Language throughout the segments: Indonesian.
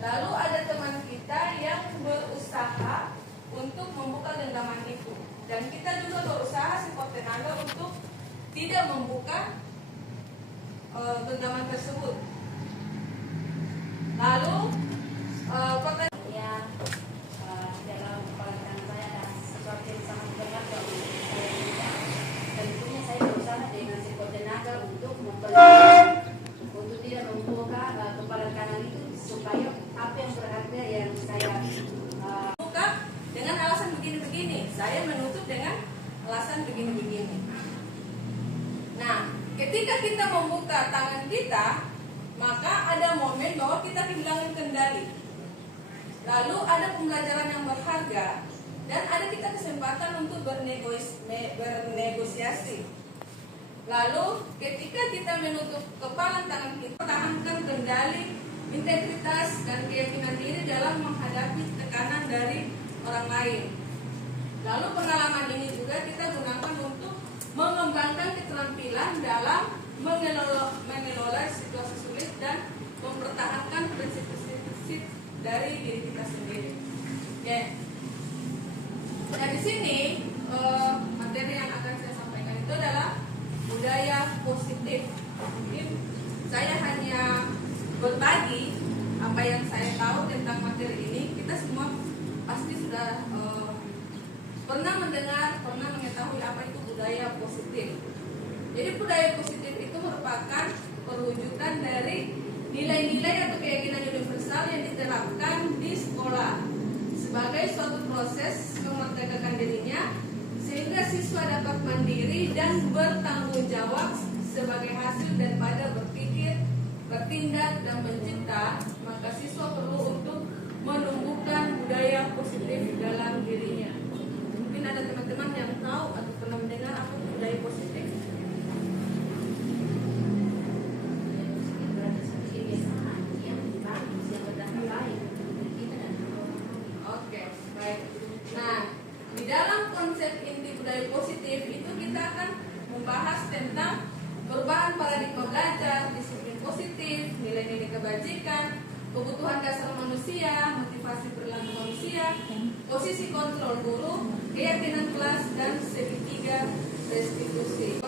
Lalu ada teman kita yang berusaha untuk membuka genggaman itu, dan kita juga berusaha sekuat tenaga untuk tidak membuka genggaman tersebut. Lalu dalam kepala saya ada sesuatu yang sangat berharga untuk saya. Tentunya saya berusaha dengan sekuat tenaga untuk untuk tidak membuka kepala kanan itu, supaya apa yang berharga yang saya buka dengan alasan begini-begini, saya menutup dengan alasan begini-begini. Nah, ketika kita membuka tangan kita, maka ada momen bahwa kita kehilangan kendali. Lalu ada pembelajaran yang berharga, dan ada kita kesempatan untuk bernegosiasi. Lalu ketika kita menutup kepala tangan kita, pertahankan kendali, integritas, dan keyakinan diri dalam menghadapi tekanan dari orang lain. Lalu pengalaman ini juga kita gunakan untuk mengembangkan keterampilan dalam mengelola situasi sulit dan mempertahankan prinsip-prinsip dari diri kita sendiri. Oke. Nah, di sini materi yang akan saya sampaikan itu adalah budaya positif. Mungkin saya hanya berbagi apa yang saya tahu tentang materi ini. Kita semua pasti sudah pernah mendengar, pernah mengetahui apa itu budaya positif. Jadi budaya positif itu merupakan perwujudan dari nilai-nilai atau keyakinan universal yang diterapkan di sekolah sebagai suatu proses memerdekakan dirinya, sehingga siswa dapat mandiri dan bertanggung jawab sebagai hasil daripada berpikir, bertindak, dan mencipta. Maka siswa perlu untuk menumbuhkan budaya positif dalam dirinya. Mungkin ada teman-teman yang tahu atau pernah mendengar apa itu budaya positif. Oke, baik. Nah, di dalam konsep inti budaya positif itu kita akan membahas tentang perubahan paradigma belajar, disiplin positif, nilai-nilai kebajikan, kebutuhan dasar manusia, motivasi perilaku manusia, posisi kontrol guru, keyakinan kelas, dan segitiga restitusi.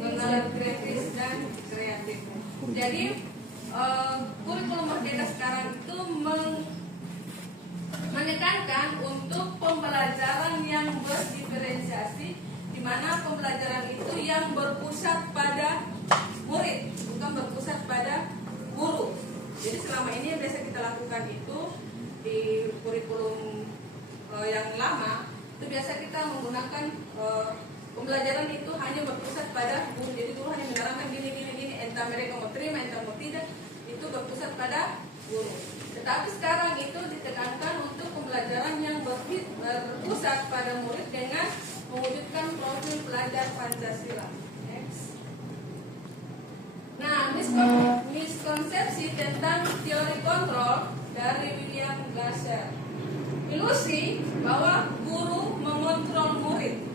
Mengalir kritis dan kreatif. Jadi kurikulum Merdeka sekarang itu menekankan untuk pembelajaran yang berdiferensiasi, di mana pembelajaran itu yang berpusat pada murid, bukan berpusat pada guru. Jadi selama ini yang biasa kita lakukan itu di kurikulum yang lama, itu biasa kita menggunakan pembelajaran itu hanya berpusat pada guru. Jadi guru hanya menerangkan gini, entah mereka mau terima, entah mau tidak, itu berpusat pada guru. Tetapi sekarang itu ditekankan untuk pembelajaran yang berpusat pada murid dengan mewujudkan profil pelajar Pancasila. Next. Nah, miskonsepsi tentang teori kontrol dari William Glasser. Ilusi bahwa guru mengontrol murid.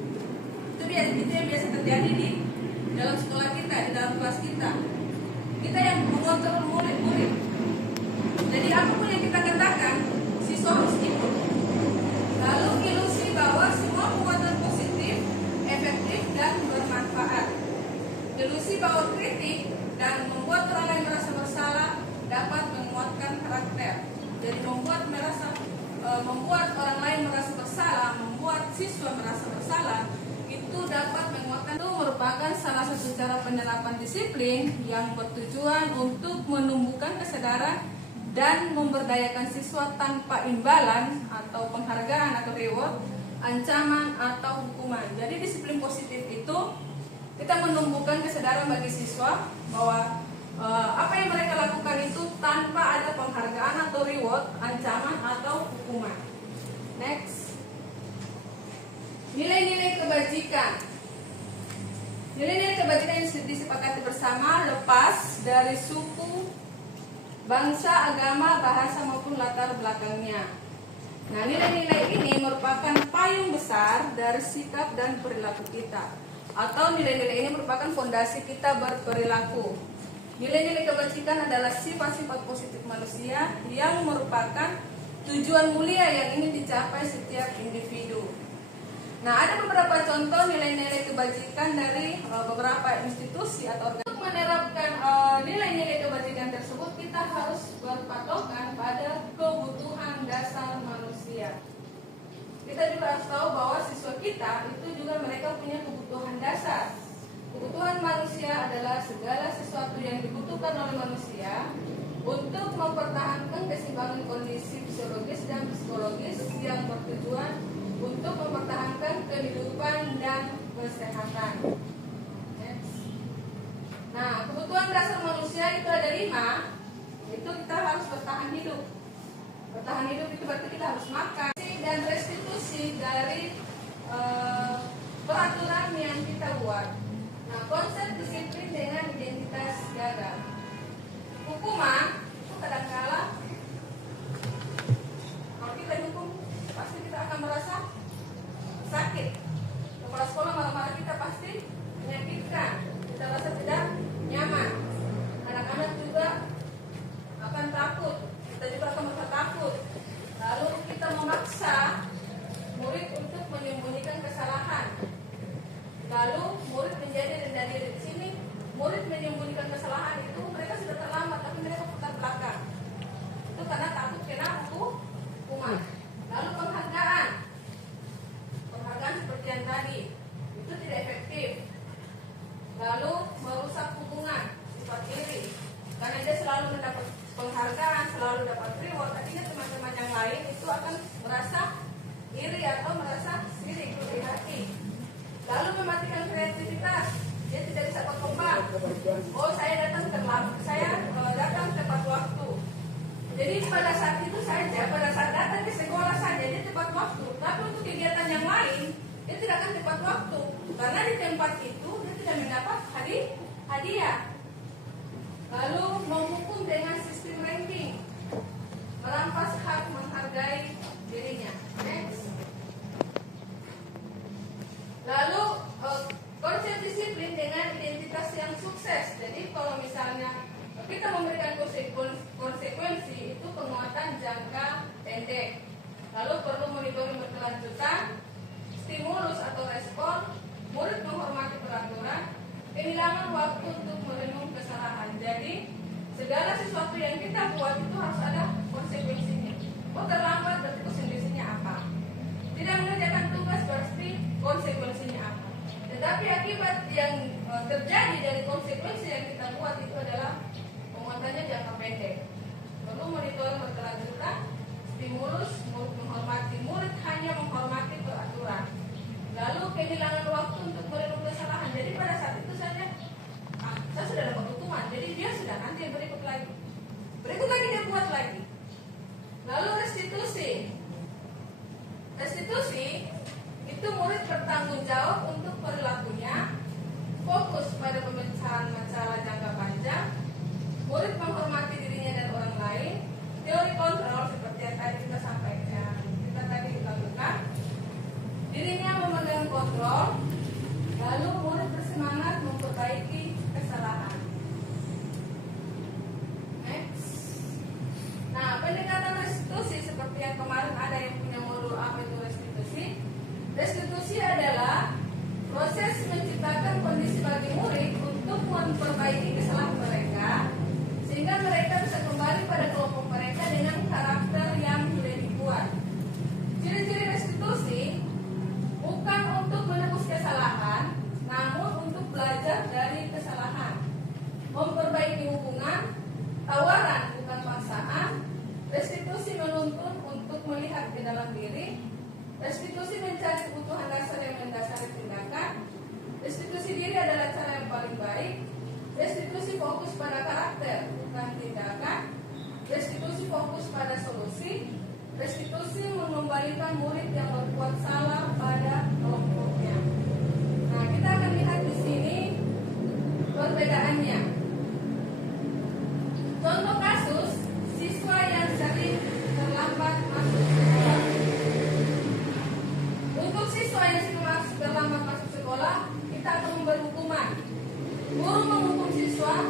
Itu yang biasa terjadi di dalam sekolah kita, di dalam kelas kita. Kita yang mengontrol murid. Jadi apapun yang kita katakan, siswa harus ikut. Lalu ilusi bahwa semua penguatan positif, efektif, dan bermanfaat. Ilusi bahwa kritik dan membuat orang lain merasa bersalah dapat menguatkan karakter. Jadi membuat orang lain merasa bersalah, membuat siswa merasa bersalah, itu dapat menguatkan. Itu merupakan salah satu cara penerapan disiplin yang bertujuan untuk menumbuhkan kesadaran dan memberdayakan siswa tanpa imbalan atau penghargaan atau reward, ancaman atau hukuman. Jadi disiplin positif itu kita menumbuhkan kesadaran bagi siswa bahwa apa yang mereka lakukan itu tanpa ada penghargaan atau reward, ancaman atau hukuman. Next. Nilai-nilai kebajikan. Nilai-nilai kebajikan yang disepakati bersama lepas dari suku, bangsa, agama, bahasa maupun latar belakangnya. Nah, nilai-nilai ini merupakan payung besar dari sikap dan perilaku kita. Atau nilai-nilai ini merupakan fondasi kita berperilaku. Nilai-nilai kebajikan adalah sifat-sifat positif manusia yang merupakan tujuan mulia yang ingin dicapai setiap individu. Nah, ada beberapa contoh nilai-nilai kebajikan dari beberapa institusi atau organisasi. Untuk menerapkan nilai-nilai kebajikan tersebut, kita harus berpatokan pada kebutuhan dasar manusia. Kita juga harus tahu bahwa siswa kita itu juga mereka punya kebutuhan dasar. Kebutuhan manusia adalah segala sesuatu yang dibutuhkan oleh manusia untuk mempertahankan keseimbangan kondisi fisiologis dan psikologis yang bertujuan untuk mempertahankan kehidupan dan kesehatan. Nah, kebutuhan dasar manusia itu ada 5. Itu kita harus bertahan hidup. Bertahan hidup itu berarti kita harus makan dan restitusi dari peraturan yang kita buat. Nah, konsep disiplin dengan identitas gagal. Hukuman itu kadang-kala kalau kita dihukum pasti kita akan merasa sakit. Kepala sekolah marah-marah kita pasti menyakitkan. Kita rasa tidak nyaman. Anak-anak juga akan takut. Kita juga akan merasa takut. Lalu kita memaksa murid untuk menyembunyikan kesalahan. Lalu murid menjadi rendah diri. Di sini murid menyembunyikan kesalahan itu mereka sudah terlambat tapi mereka putar belakang. Itu karena takut kena hukuman. Lalu penghargaan seperti yang tadi itu tidak efektif. Lalu merusak hubungan, sifat iri. Karena dia selalu mendapat penghargaan, selalu dapat reward, artinya teman-teman yang lain itu akan merasa iri atau merasa sirik di hati. Lalu mematikan kreativitas, dia tidak bisa berkembang. Oh, saya datang terlambat, saya datang tepat waktu. Jadi pada saat itu saja, pada saat datang ke sekolah saja dia tepat waktu. Tapi untuk kegiatan yang lain dia tidak akan tepat waktu, karena di tempat itu dia tidak mendapat hadiah. Lalu menghukum dengan sistem ranking, merampas hak menghargai dirinya. Next. Lalu konsep disiplin dengan identitas yang sukses. Jadi kalau misalnya kita memberikan konsekuensi itu penguatan jangka pendek. Lalu perlu monitoring berkelanjutan, stimulus atau respon, murid menghormati peraturan, kehilangan waktu untuk merenung kesalahan. Jadi segala sesuatu yang kita buat itu harus ada konsekuensinya. Oh, terlambat berarti konsekuensinya apa? Tidak mengerjakan tugas berarti konsekuensinya apa? Tetapi akibat yang terjadi dari konsekuensi yang kita buat itu adalah penguatannya jangka pendek. Perlu monitoring berkelanjutan, stimulus, murid hanya menghormati peraturan. Lalu kehilangan waktu untuk merenung kesalahan. Jadi pada saat itu saja, saya sudah dapat hukuman. Jadi dia sudah nanti yang berikut lagi dia buat lagi. Lalu restitusi. Restitusi itu murid bertanggung jawab untuk perilakunya, fokus pada pemecahan masalah jangka panjang, murid menghormati dirinya dan orang lain, teori kontrol seperti yang tadi kita sampaikan, kita tadi lakukan, dirinya memegang kontrol, lalu murid bersemangat memperbaiki kesalahan. Next. Nah, pendekatan restitusi seperti yang kemarin ada yang punya modul apa itu restitusi. Restitusi adalah proses menciptakan kondisi bagi murid untuk memperbaiki kesalahan mereka sehingga mereka bisa kembali pada kelompok mereka dengan karakter yang lebih kuat. Ciri-ciri restitusi bukan untuk menebus kesalahan, namun untuk belajar dari kesalahan, memperbaiki hubungan, tawaran bukan paksaan. Restitusi menuntun untuk melihat ke dalam diri. Restitusi mencari kebutuhan dasar yang mendasari tindakan. Restitusi diri adalah cara yang paling baik. Restitusi fokus pada karakter, bukan tindakan. Restitusi fokus pada solusi. Restitusi mengembalikan murid yang berbuat salah pada kelompoknya. Nah, kita akan lihat di sini perbedaannya. Contoh kasus, siswa yang sering terlambat masuk sekolah. Untuk siswa yang terlambat masuk sekolah, kita akan memberi hukuman. Guru menghukum siswa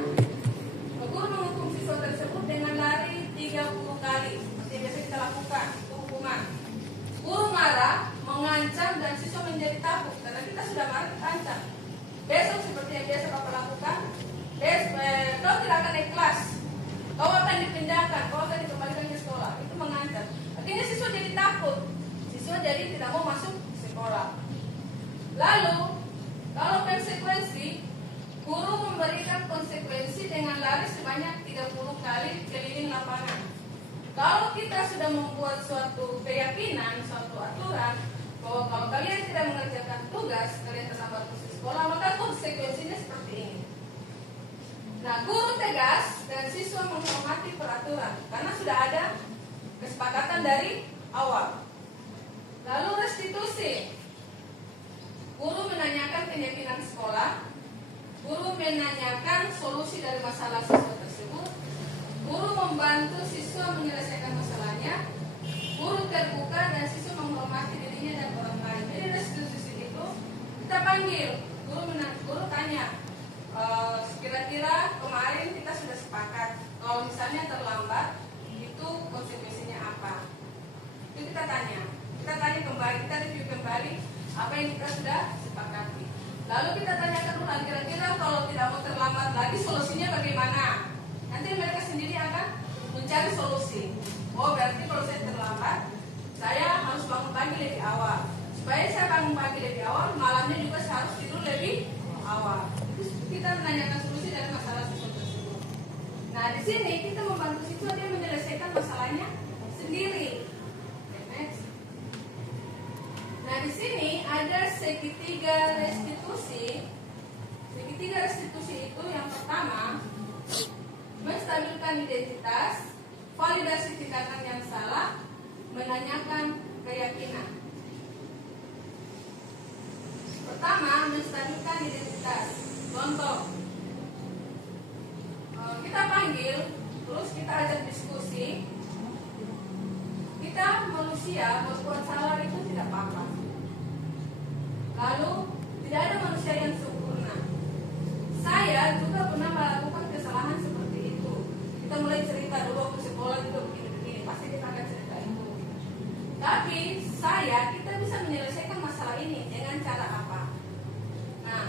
Kalau kita sudah membuat suatu keyakinan, suatu aturan bahwa kalau kalian tidak mengerjakan tugas, kalian terlambat ke sekolah, maka konsekuensinya seperti ini. Nah, guru tegas dan siswa menghormati peraturan karena sudah ada kesepakatan dari awal. Lalu restitusi. Guru menanyakan keyakinan sekolah, guru menanyakan solusi dari masalah siswa tersebut, guru membantu siswa menyelesaikan masalahnya, guru terbuka dan siswa menghormati dirinya dan orang lain. Jadi restitusi itu kita panggil, guru tanya, kira-kira kemarin kita sudah sepakat kalau misalnya terlambat itu konsekuensinya apa? Itu kita tanya kembali, kita review kembali apa yang kita sudah sepakati. Lalu kita tanyakan ulang, kira-kira kalau tidak mau terlambat lagi solusinya bagaimana? Nanti mereka sendiri akan mencari solusi. Oh, berarti kalau saya terlambat, saya harus bangun pagi lebih awal. Supaya saya bangun pagi lebih awal, malamnya juga saya harus tidur lebih awal. Itu kita menanyakan solusi dari masalah siswa tersebut. Nah, di sini kita membantu siswa dia menyelesaikan masalahnya sendiri. Next. Nah, di sini ada segitiga restitusi. Segitiga restitusi itu yang pertama, menstabilkan identitas, validasi tindakan yang salah, menanyakan keyakinan. Pertama, menstabilkan identitas. Contoh, kita panggil, terus kita ajak diskusi. Kita manusia, berbuat salah itu tidak apa-apa. Lalu, tidak ada manusia yang sempurna. Saya juga pernah melakukan kesalahan seperti itu. Kita mulai cerita dulu waktu sekolah juga begini-begini, pasti kita akan cerita itu. Tapi kita bisa menyelesaikan masalah ini dengan cara apa? Nah,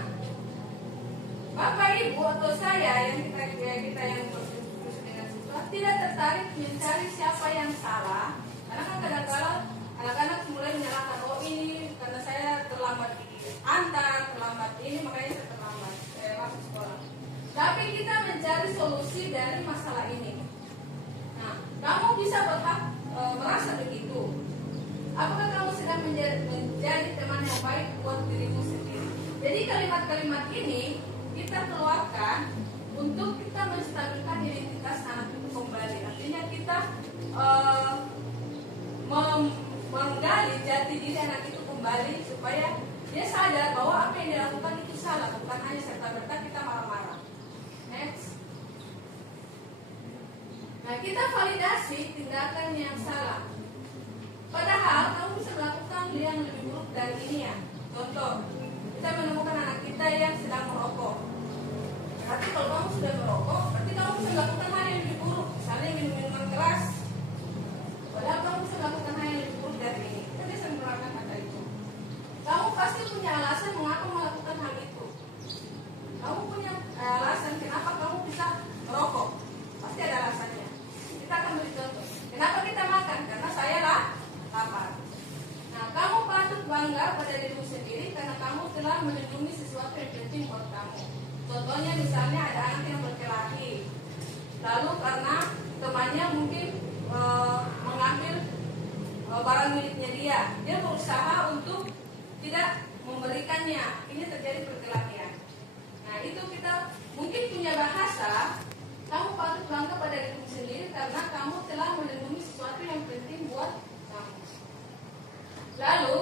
Bapak Ibu atau saya yang kita yang berdiskusi dengan siswa tidak tertarik mencari siapa yang salah, karena kan kadang-kadang anak-anak mulai menyalahkan, oh ini karena saya terlambat antar, terlambat ini makanya saya terlambat masuk sekolah. Tapi kita mencari solusi dari masalah ini. Nah, kamu bisa berhak merasa begitu. Apakah kamu sedang menjadi teman yang baik buat dirimu sendiri? Jadi kalimat-kalimat ini kita keluarkan untuk kita menstabilkan identitas anak itu kembali. Artinya kita menggali jati diri anak itu kembali supaya dia sadar bahwa apa yang dilakukan itu salah, bukan hanya serta-merta kita marah-marah. Next. Nah, kita validasi tindakan yang salah. Padahal kamu bisa melakukan yang lebih buruk dari ini ya. Contoh, kita menemukan anak kita yang sedang merokok. Berarti kalau kamu sudah merokok, berarti kamu bisa melakukan hal yang lebih buruk. Misalnya minum minuman keras. Padahal kamu bisa melakukan hal yang lebih buruk dari ini. Kita bisa mengeluarkan kata itu. Kamu pasti punya alasan mengapa melakukan hal itu. Kamu punya alasan kenapa kamu bisa merokok. Pasti ada alasannya. Kita akan beri contoh. Kenapa kita makan? Karena saya lapar. Nah, kamu patut bangga pada dirimu sendiri karena kamu telah melindungi sesuatu yang penting buat kamu. Contohnya misalnya ada anak yang berkelahi. Lalu karena temannya mungkin mengambil barang miliknya dia berusaha untuk tidak memberikannya. Ini terjadi perkelahian. Nah, itu kita mungkin punya bahasa. Kamu patut bangga pada dirimu sendiri karena kamu telah melindungi sesuatu yang penting buat kamu. Lalu,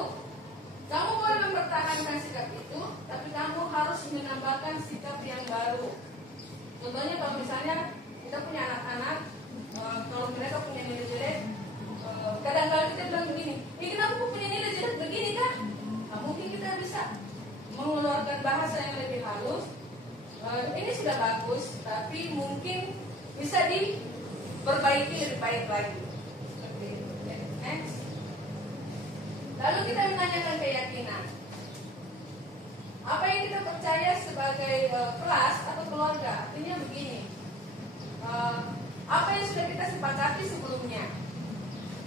kamu boleh mempertahankan sikap itu, tapi kamu harus menambahkan sikap yang baru. Contohnya kalau misalnya kita punya anak-anak, kalau mereka punya nilai jelek, kadang-kadang kita bilang begini, ini kenapa aku punya nilai jelek begini kan? Nah, mungkin kita bisa mengeluarkan bahasa yang lebih halus. Ini sudah bagus, tapi mungkin bisa diperbaiki lebih baik lagi. Seperti itu. Next. Lalu kita menanyakan keyakinan. Apa yang kita percaya sebagai kelas atau keluarga? Artinya begini. Apa yang sudah kita sepakati sebelumnya?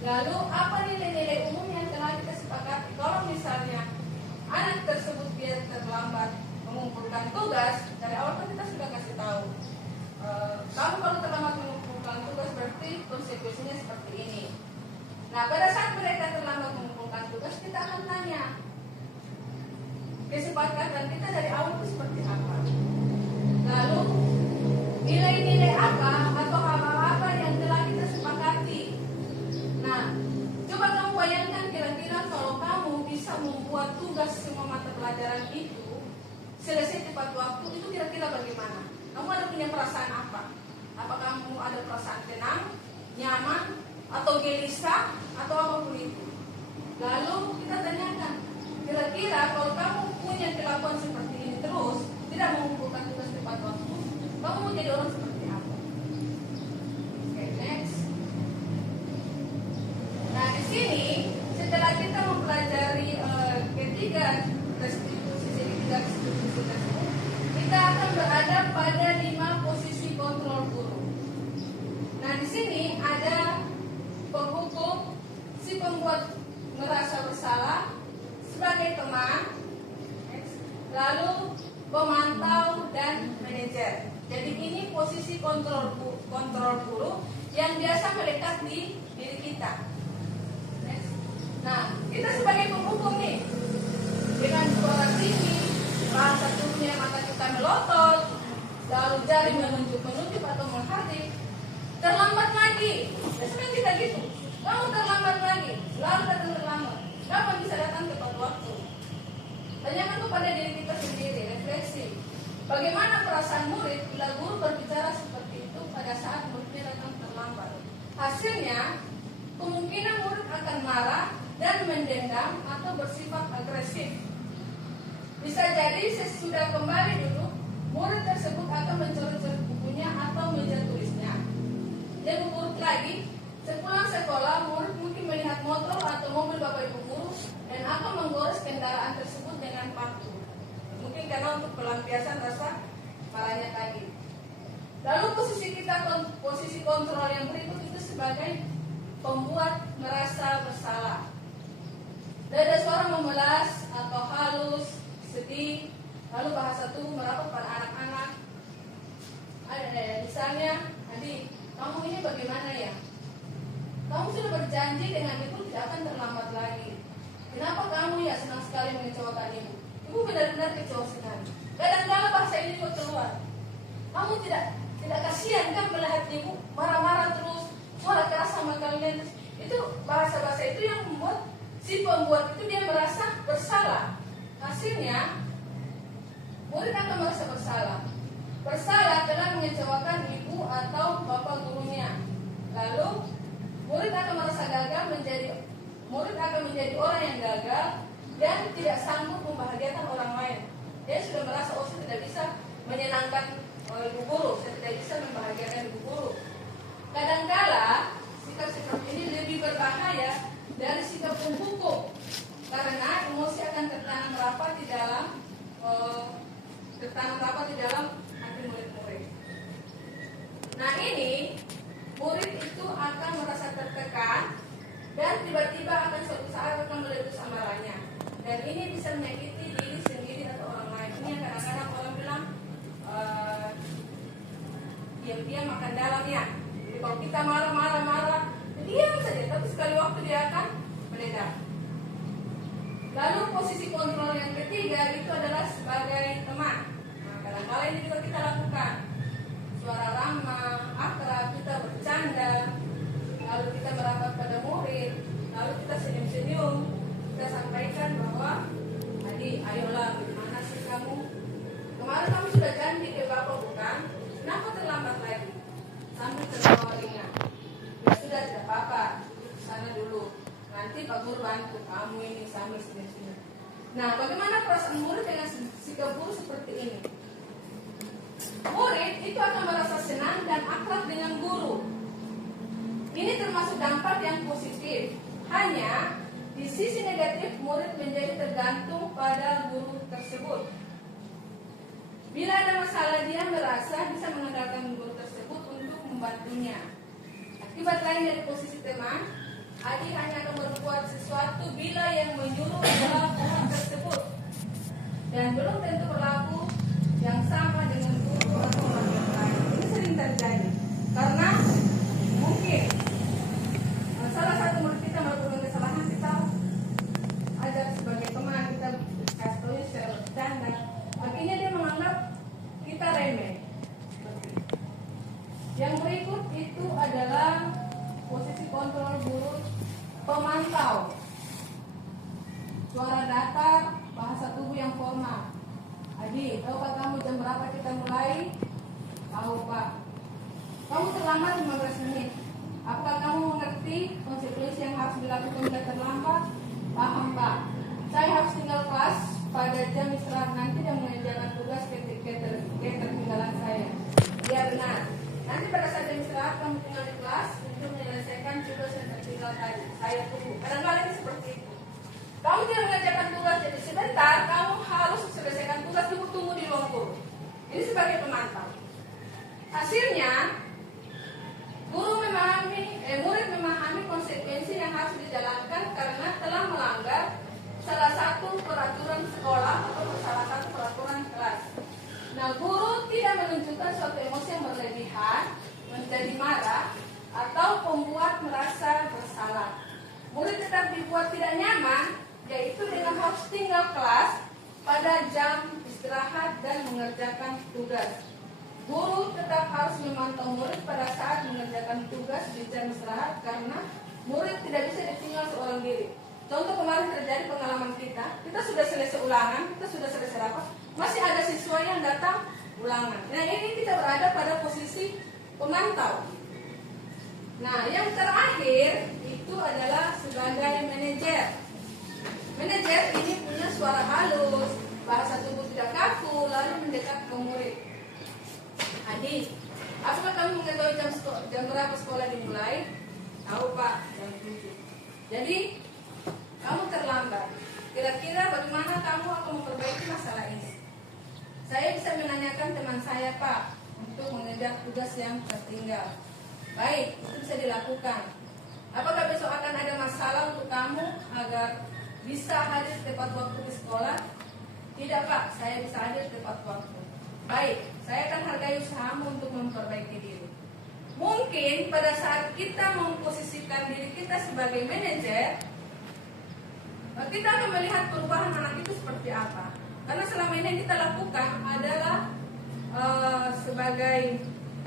Lalu apa nilai-nilai umum yang telah kita sepakati? Kalau misalnya anak tersebut dia terlambat mengumpulkan tugas, dari awal kan kita sudah kasih tahu. Kamu kalau terlambat mengumpulkan tugas berarti konsekuensinya situasinya seperti ini. Nah, pada saat mereka terlambat mengumpulkan tugas, kita akan tanya kesepakatan kita dari awal itu seperti apa. Lalu nilai-nilai apa atau hal-hal apa yang telah kita sepakati. Nah, coba kamu bayangkan kira-kira kalau kamu bisa membuat tugas semua mata pelajaran itu selesai tepat waktu, itu kira-kira bagaimana? Kamu ada punya perasaan apa? Apakah kamu ada perasaan tenang, nyaman, atau gelisah, atau apapun itu? Lalu kita tanyakan, kira-kira kalau kamu punya kelakuan seperti ini terus, tidak mengumpulkan tugas tepat waktu, kamu mau jadi orang seperti apa? Oke, next. Nah, di sini setelah kita mempelajari ketiga restitusi tersebut, kita akan berada pada 5 posisi kontrol guru. Nah, di sini ada penghukum, si pembuat merasa bersalah, sebagai teman, lalu pemantau dan manajer. Jadi ini posisi kontrol guru yang biasa melekat di diri kita. Nah, kita sebagai penghukum nih, dengan suara tinggi, bahasa tubuhnya mata kita melotot, lalu jari menunjuk atau menghadap, terlambat lagi. Biasanya kita gitu, kamu terlambat lagi, lalu datang terlambat. Kapan bisa datang tepat waktu? Tanyakan kepada diri kita sendiri, refleksi. Bagaimana perasaan murid bila guru berbicara seperti itu pada saat muridnya datang terlambat? Hasilnya, kemungkinan murid akan marah dan mendendam atau bersifat agresif. Bisa jadi sesudah kembali duduk, murid tersebut akan mencoret-coret bukunya atau meja tulisnya. Dan buruk lagi, sepulang sekolah, murid mungkin melihat motor atau mobil bapak ibu guru dan akan menggores kendaraan tersebut dengan paku. Mungkin karena untuk pelampiasan rasa marahnya tadi. Lalu posisi kontrol yang berikut itu sebagai pembuat merasa bersalah. Dada suara memelas atau halus, sedih, lalu bahasa tubuh merapat pada anak-anak. Ada misalnya, Adi, kamu ini bagaimana ya? Kamu sudah berjanji dengan ibu tidak akan terlambat lagi. Kenapa kamu ya senang sekali mengecewakan ibu? Ibu benar-benar kecewa sekali. Kadang-kadang bahasa ini kok keluar. Kamu tidak kasihan kan melihat ibu marah-marah terus, suara keras sama kalian. Itu bahasa-bahasa itu yang membuat si pembuat itu dia merasa bersalah. Hasilnya murid akan merasa bersalah. Bersalah telah mengecewakan ibu atau bapak gurunya. Lalu murid akan merasa gagal murid akan menjadi orang yang gagal dan tidak sanggup membahagiakan orang lain. Dia sudah merasa, oh saya tidak bisa menyenangkan ibu guru, saya tidak bisa membahagiakan ibu guru. Kadangkala sikap seperti ini lebih berbahaya dari sikap penghukum, karena emosi akan tertanam rapat di dalam hati murid-murid. Nah, ini murid itu akan merasa tertekan dan tiba-tiba akan suatu saat akan meletus amarahnya, dan ini bisa menyakiti diri sendiri atau orang lain. Ini yang kadang-kadang orang bilang diam-diam makan dalam ya. Jadi kalau kita marah, diam saja, tapi sekali waktu dia akan meledak. Lalu posisi kontrol yang ketiga itu adalah sebagai teman. Nah, kadang-kadang ini juga kita lakukan. Suara ramah, akrab, kita bercanda, lalu kita merapat pada murid, lalu kita senyum-senyum, kita sampaikan bahwa, Adi, ayolah, bagaimana sih kamu? Kemarin kamu sudah janji ke bapak bukan? Kenapa terlambat lagi? Sambil tertawa ringan. Ya sudah, tidak apa-apa, sana dulu. Nanti Pak Guru bantu kamu ini sambil senyum-senyum. Nah, bagaimana perasaan murid dengan sikap guru seperti ini? Murid itu akan merasa senang dan akrab dengan guru. Ini termasuk dampak yang positif. Hanya di sisi negatif, murid menjadi tergantung pada guru tersebut. Bila ada masalah, dia merasa bisa mengandalkan guru tersebut untuk membantunya. Akibat lain dari posisi teman, Adi hanya akan berbuat sesuatu bila yang menyuruh adalah guru tersebut, dan belum tentu berlaku yang sama dengan guru atau orang yang lain. Ini sering terjadi karena mungkin pemantau, suara datar, bahasa tubuh yang formal. Adi, tahu Pak kamu jam berapa kita mulai? Tahu Pak. Kamu terlambat 15 menit. Apakah kamu mengerti konsekuensi yang harus dilakukan jika terlambat? Paham Pak. Saya harus tinggal kelas pada jam istirahat nanti dan mengerjakan tugas ketertinggalan saya. Ya benar. Nanti pada saat jam istirahat kamu tinggal di kelas untuk menyelesaikan tugas yang tertinggal tadi. Saya tunggu. Kadang-kadang ini seperti itu. Kamu tidak mengerjakan tugas, jadi sebentar kamu harus selesaikan tugas, tunggu di ruang guru. Ini sebagai pemantau. Hasilnya, murid memahami konsekuensi yang harus dijalankan karena telah melanggar salah satu peraturan sekolah atau salah satu peraturan kelas. Nah, guru tidak menunjukkan suatu emosi yang berlebihan, menjadi marah, atau membuat merasa bersalah. Murid tetap dibuat tidak nyaman, yaitu dengan harus tinggal kelas pada jam istirahat dan mengerjakan tugas. Guru tetap harus memantau murid pada saat mengerjakan tugas di jam istirahat karena murid tidak bisa ditinggal seorang diri. Contoh kemarin terjadi pengalaman kita sudah selesai ulangan, kita sudah selesai rapat, masih ada siswa yang datang ulangan. Nah, ini kita berada pada posisi pemantau. Nah, yang terakhir itu adalah sebagai manajer. Manajer ini punya suara halus, bahasa tubuh tidak kaku, lalu mendekat ke murid. Adi, apakah kamu mengetahui jam berapa sekolah dimulai? Tahu Pak, jam 7. Jadi, kamu terlambat. Kira-kira bagaimana kamu akan memperbaiki masalah ini? Saya bisa menanyakan teman saya Pak, untuk mengejar tugas yang tertinggal. Baik, itu bisa dilakukan. Apakah besok akan ada masalah untuk kamu agar bisa hadir tepat waktu di sekolah? Tidak Pak, saya bisa hadir tepat waktu. Baik, saya akan hargai usahamu untuk memperbaiki diri. Mungkin pada saat kita memposisikan diri kita sebagai manajer, kita akan melihat perubahan anak itu seperti apa. Karena selama ini yang kita lakukan adalah sebagai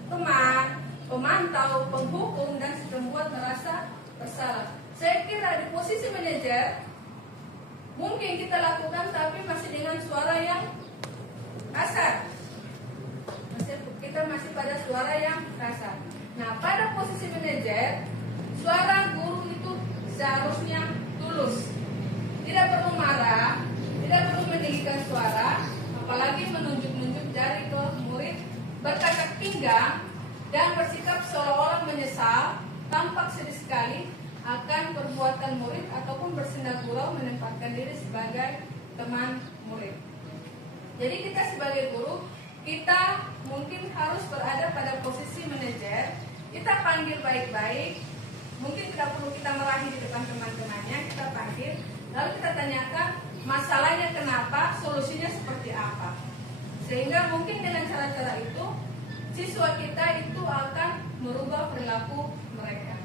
teman, pemantau, penghukum, dan membuat merasa bersalah. Saya kira di posisi manajer mungkin kita lakukan, tapi masih dengan suara yang kasar. Kita masih pada suara yang kasar. Nah, pada posisi manajer, suara guru itu seharusnya tulus. Tidak perlu marah, tidak perlu meninggikan suara, apalagi menunjuk-nunjuk jari ke murid, berkacak pinggang, dan bersikap seolah-olah menyesal, tampak sedih sekali akan perbuatan murid ataupun bersendak gurau menempatkan diri sebagai teman murid. Jadi kita sebagai guru, kita mungkin harus berada pada posisi manajer. Kita panggil baik-baik, mungkin tidak perlu kita merahi di depan teman-temannya, kita panggil, lalu kita tanyakan masalahnya kenapa, solusinya seperti apa. Sehingga mungkin dengan cara-cara itu, siswa kita itu akan merubah perilaku mereka.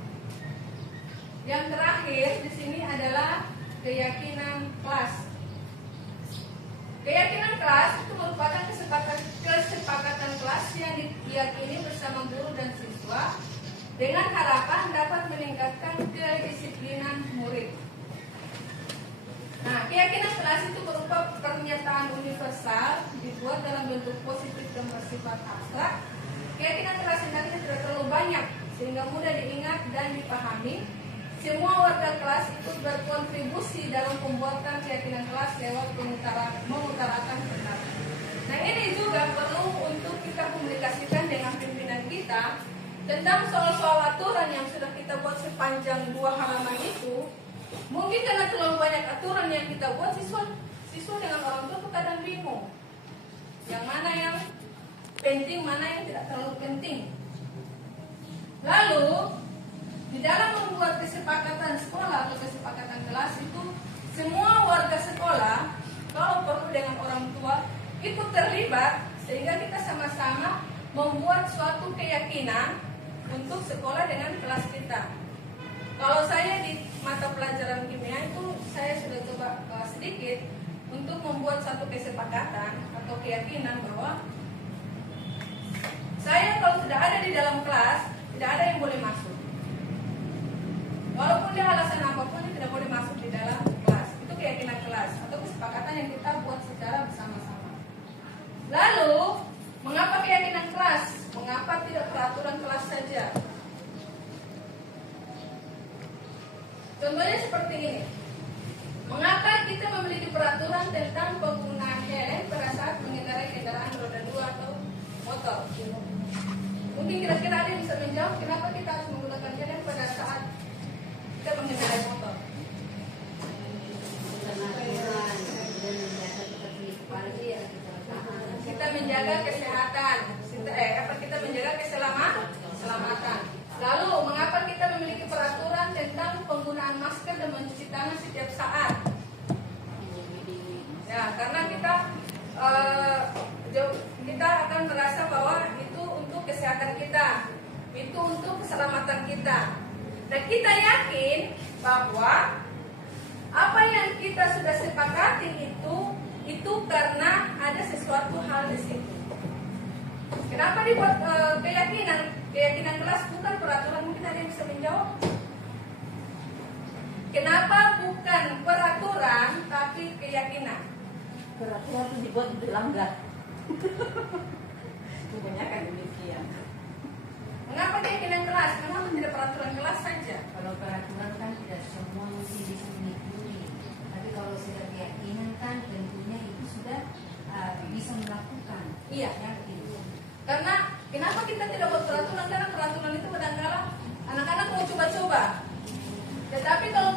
Yang terakhir di sini adalah keyakinan kelas. Keyakinan kelas itu merupakan kesepakatan kelas yang diyakini bersama guru dan siswa dengan harapan dapat meningkatkan kedisiplinan murid. Nah, keyakinan kelas itu berupa pernyataan universal dibuat dalam bentuk positif dan bersifat abstrak. Keyakinan kelas hendaknya tidak terlalu banyak sehingga mudah diingat dan dipahami. Semua warga kelas ikut berkontribusi dalam pembuatan keyakinan kelas lewat mengutarakan pendapat. Nah, ini juga perlu untuk kita komunikasikan dengan pimpinan kita tentang soal-soal aturan yang sudah kita buat sepanjang 2 halaman itu. Mungkin karena terlalu banyak aturan yang kita buat, siswa dengan orang tua kadang bingung. Yang mana yang penting, mana yang tidak terlalu penting. Lalu di dalam membuat kesepakatan sekolah atau kesepakatan kelas itu, semua warga sekolah, kalau perlu dengan orang tua, ikut terlibat sehingga kita sama-sama membuat suatu keyakinan untuk sekolah dengan kelas kita. Kalau saya di mata pelajaran kimia itu, saya sudah coba sedikit untuk membuat satu kesepakatan atau keyakinan bahwa saya kalau tidak ada di dalam kelas, tidak ada yang boleh masuk. Walaupun dia alasan apapun. tidak boleh masuk di dalam kelas. Itu keyakinan kelas atau kesepakatan yang kita buat secara bersama-sama. Lalu, mengapa keyakinan kelas? Mengapa tidak peraturan kelas saja? Contohnya seperti ini. Mengapa kita memiliki peraturan tentang penggunaan helm pada saat mengendarai kendaraan roda 2 atau motor? Mungkin kira-kira ada yang bisa menjawab kenapa kita harus menggunakan helm pada saat kita mengendarai motor? Kita menjaga kesehatan, kita menjaga keselamatan. Lalu, mengapa kita memiliki peraturan tentang penggunaan masker dan mencuci tangan setiap saat? Ya, karena kita akan merasa bahwa itu untuk kesehatan kita, itu untuk keselamatan kita. Dan kita yakin bahwa apa yang kita sudah sepakati itu karena ada sesuatu hal di situ. Kenapa dibuat keyakinan kelas bukan peraturan? Mungkin ada yang bisa menjawab. Kenapa bukan peraturan tapi keyakinan? Peraturan itu dibuat dilanggar. Kebanyakan demikian. Mengapa keyakinan kelas? Kenapa tidak peraturan kelas saja? Kalau peraturan kan tidak semua mesti bisa mengikuti. Tapi kalau sudah keyakinan kan tentunya itu sudah bisa melakukan. Iya. Yakin. Karena kenapa kita tidak buat peraturan? Karena peraturan itu kadang-kadang anak-anak mau coba-coba. Tetapi kalau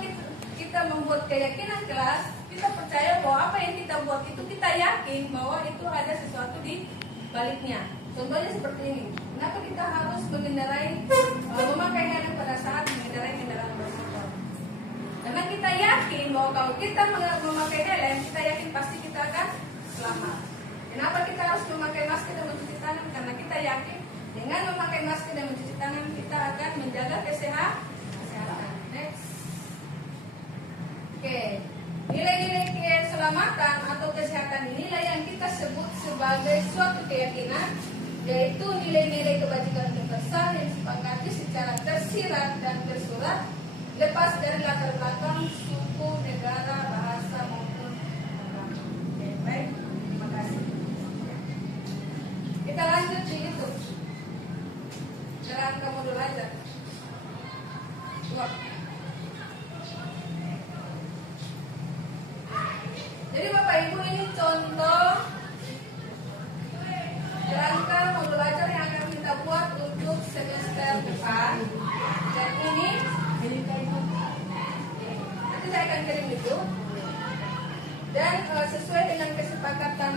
kita membuat keyakinan kelas, kita percaya bahwa apa yang kita buat itu kita yakin bahwa itu ada sesuatu di baliknya. Contohnya seperti ini. Kenapa kita harus memakai helm pada saat mengendarai kendaraan bermotor? Karena kita yakin bahwa kalau kita memakai helm, kita yakin pasti kita akan selamat. Kenapa kita harus memakai masker dan mencuci tangan? Karena kita yakin dengan memakai masker dan mencuci tangan kita akan menjaga kesehatan. Next. Oke. Nilai-nilai keselamatan atau kesehatan inilah yang kita sebut sebagai suatu keyakinan, yaitu nilai-nilai kebajikan universal yang disepakati secara tersirat dan tersurat, lepas dari latar belakang suku, negara, bahasa maupun agama. Oke, baik. Terima kasih. Kita lanjut di YouTube. Sekarang kamu dulu aja. Jadi Bapak Ibu, ini contoh kerangka modul belajar yang akan kita buat untuk semester depan. Dan ini nanti saya akan kirim itu. Dan sesuai dengan kesepakatan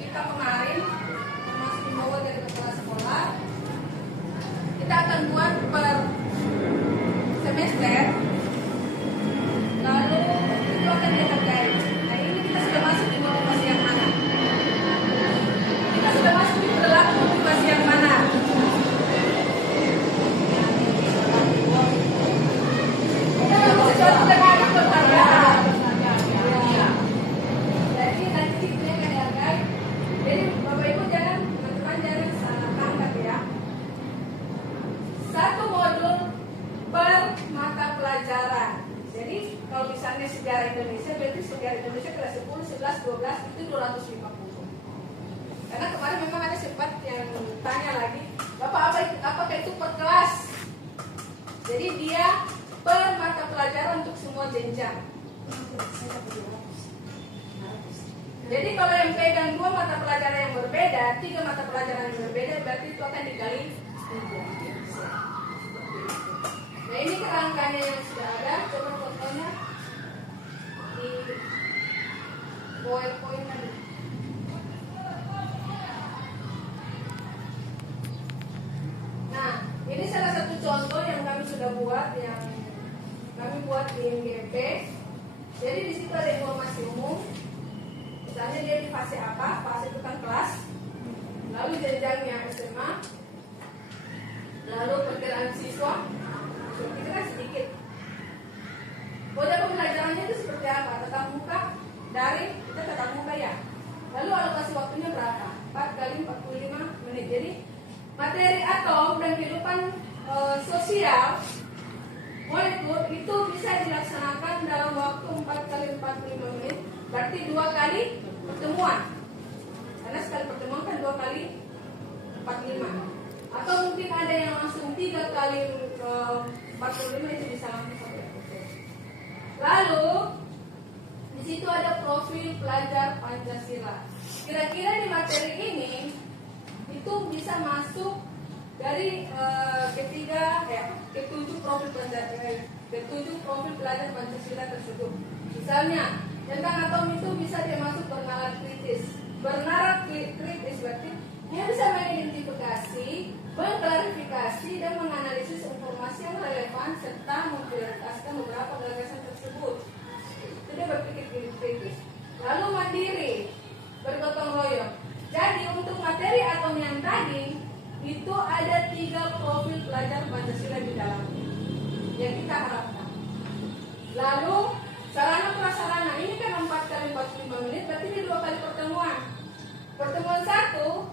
kita kemarin, termasuk dibawa dari kepala sekolah, kita akan buat per semester. Lalu itu akan dihargai. Nah, ini kita sudah masuk di motivasi yang mana? Kita sudah masuk di perilaku motivasi yang mana? Kita harus sesuatu dengan pertanyaan. Jadi nanti itu yang akan dihargai. Jadi Bapak Ibu teman-teman jangan salah tangkap ya. Satu modul per mata pelajaran. Jadi kalau misalnya sejarah Indonesia, berarti sejarah Indonesia kelas 10, 11, 12 itu 250. Karena kemarin memang ada sempat yang tanya lagi, Bapak apakah itu per kelas? Jadi dia per mata pelajaran untuk semua jenjang. Jadi kalau yang pegang 2 mata pelajaran yang berbeda, 3 mata pelajaran yang berbeda, berarti itu akan dikali 3. Nah, ini kerangkanya yang sudah ada. Coba fotonya di PowerPoint tadi. Nah, ini salah satu contoh yang kami sudah buat, yang kami buat di MGP. Jadi di situ ada informasi umum. Misalnya dia di fase apa? Fase itu kan kelas. Lalu jenjangnya SMA. Lalu perkiraan siswa. Itu kan sedikit. Model pembelajarannya itu seperti apa? Tatap muka, daring, kita tatap muka ya. Lalu alokasi waktunya berapa? 4 kali 45 menit. Jadi materi atom dan kehidupan sosial molekul itu bisa Berarti 2 kali pertemuan. Karena sekali pertemuan kan 2 kali 45. Atau mungkin ada yang langsung 3 kali 45 itu bisa langsung pakai foto. Lalu di situ ada profil pelajar Pancasila. Kira-kira di materi ini itu bisa masuk dari ketujuh profil pelajar Pancasila tersebut. Misalnya tentang atom itu bisa dia masuk bernalar kritis. Bernalar kritis berarti dia bisa mengidentifikasi, mengklarifikasi dan menganalisis informasi yang relevan serta memprioritaskan beberapa gagasan tersebut. Itu dia berpikir kritis. Lalu mandiri, bergotong royong. Jadi untuk materi atom yang tadi itu ada 3 profil pelajar Pancasila di dalamnya yang kita harapkan. Lalu sarana prasarana ini kan 4 kali 45 menit, berarti ini 2 kali pertemuan. Pertemuan 1,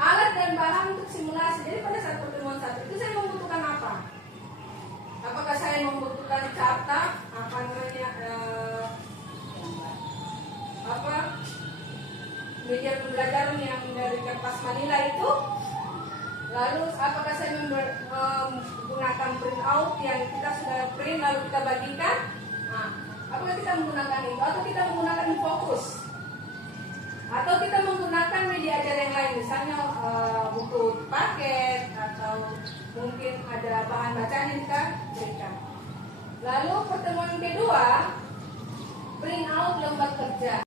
alat dan bahan untuk simulasi. Jadi pada saat pertemuan 1 itu saya membutuhkan apa? Apakah saya membutuhkan cetak, media pembelajaran yang dari kertas manila itu? Lalu apakah saya menggunakan print out yang kita sudah print lalu kita bagikan? Nah, apakah kita menggunakan itu? Atau kita menggunakan fokus? Atau kita menggunakan media ajar yang lain, misalnya buku paket atau mungkin ada bahan bacaan yang kita berikan. Lalu pertemuan kedua, print out lembar kerja.